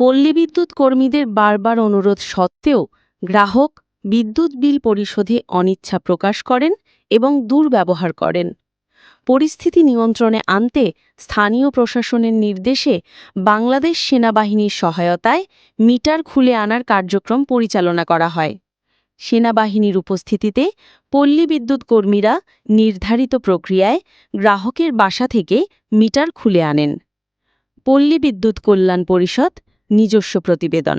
পল্লী বিদ্যুৎ কর্মীদের বারবার অনুরোধ সত্ত্বেও গ্রাহক বিদ্যুৎ বিল পরিশোধে অনিচ্ছা প্রকাশ করেন এবং দুর্ব্যবহার করেন। পরিস্থিতি নিয়ন্ত্রণে আনতে স্থানীয় প্রশাসনের নির্দেশে বাংলাদেশ সেনাবাহিনীর সহায়তায় মিটার খুলে আনার কার্যক্রম পরিচালনা করা হয়। সেনাবাহিনীর উপস্থিতিতে পল্লী বিদ্যুৎ কর্মীরা নির্ধারিত প্রক্রিয়ায় গ্রাহকের বাসা থেকে মিটার খুলে আনেন। পল্লী বিদ্যুৎ কল্যাণ পরিষদ নিজস্ব প্রতিবেদন